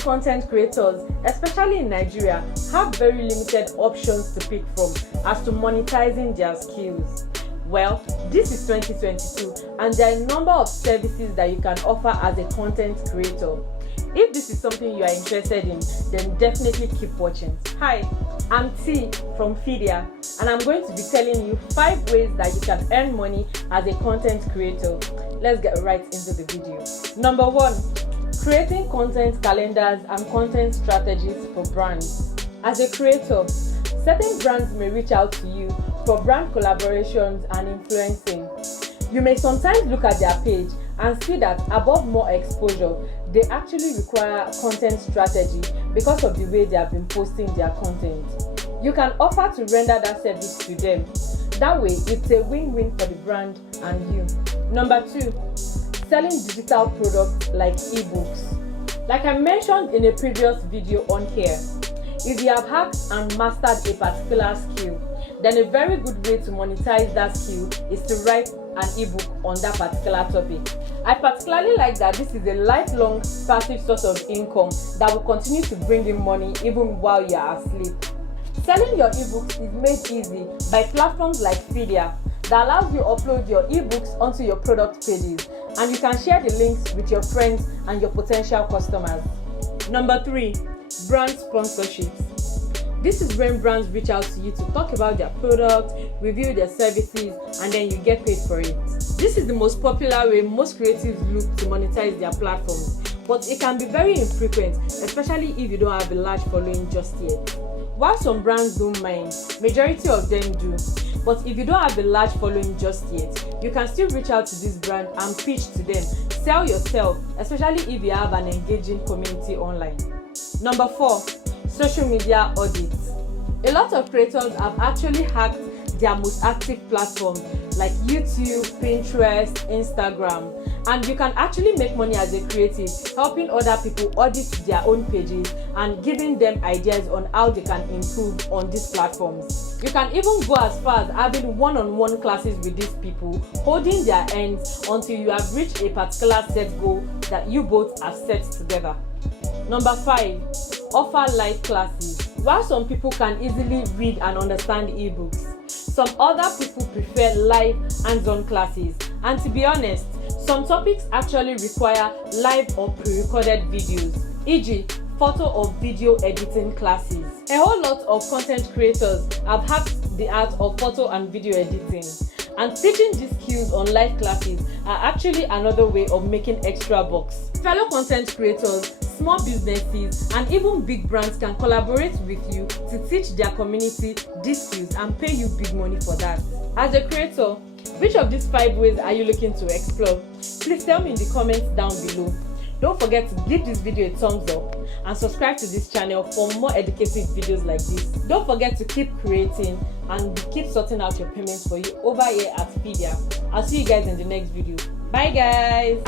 as content creators, especially in Nigeria, have very limited options to pick from as to monetizing their skills. Well, this is 2022 and there are a number of services that you can offer as a content creator. If this is something you are interested in, then definitely keep watching. Hi, I'm T from Fidia, and I'm going to be telling you 5 ways that you can earn money as a content creator. Let's get right into the video. Number 1, creating content calendars and content strategies for brands. As a creator, certain brands may reach out to you for brand collaborations and influencing. You may sometimes look at their page and see that above more exposure, they actually require content strategy because of the way they have been posting their content. You can offer to render that service to them. That way, it's a win-win for the brand and you. Number 2, selling digital products like ebooks. Like I mentioned in a previous video on here, if you have hacked and mastered a particular skill, then a very good way to monetize that skill is to write an ebook on that particular topic. I particularly like that this is a lifelong passive source of income that will continue to bring in money even while you are asleep. Selling your ebooks is made easy by platforms like Fidia that allows you to upload your ebooks onto your product pages, and you can share the links with your friends and your potential customers. Number 3, brand sponsorships. This is when brands reach out to you to talk about their product, review their services, and then you get paid for it. This is the most popular way most creatives look to monetize their platforms, but it can be very infrequent, especially if you don't have a large following just yet. While some brands don't mind, majority of them do. But if you don't have a large following just yet, you can still reach out to this brand and pitch to them. Sell yourself, especially if you have an engaging community online. Number 4, social media audits. A lot of creators have actually hacked their most active platforms like YouTube, Pinterest, Instagram, and you can actually make money as a creative helping other people audit their own pages and giving them ideas on how they can improve on these platforms. You can even go as far as having one-on-one classes with these people, holding their hands until you have reached a particular set goal that you both have set together. Number 5, offer live classes. While some people can easily read and understand ebooks, some other people prefer live hands-on classes. And to be honest, some topics actually require live or pre-recorded videos, e.g., photo or video editing classes. A whole lot of content creators have hacked the art of photo and video editing. And teaching these skills on live classes are actually another way of making extra bucks. Fellow content creators, small businesses, and even big brands can collaborate with you to teach their community these skills and pay you big money for that. As a creator, which of these 5 ways are you looking to explore? Please tell me in the comments down below. Don't forget to give this video a thumbs up and subscribe to this channel for more educative videos like this. Don't forget to keep creating and keep sorting out your payments for you over here at Fidia. I'll see you guys in the next video. Bye guys!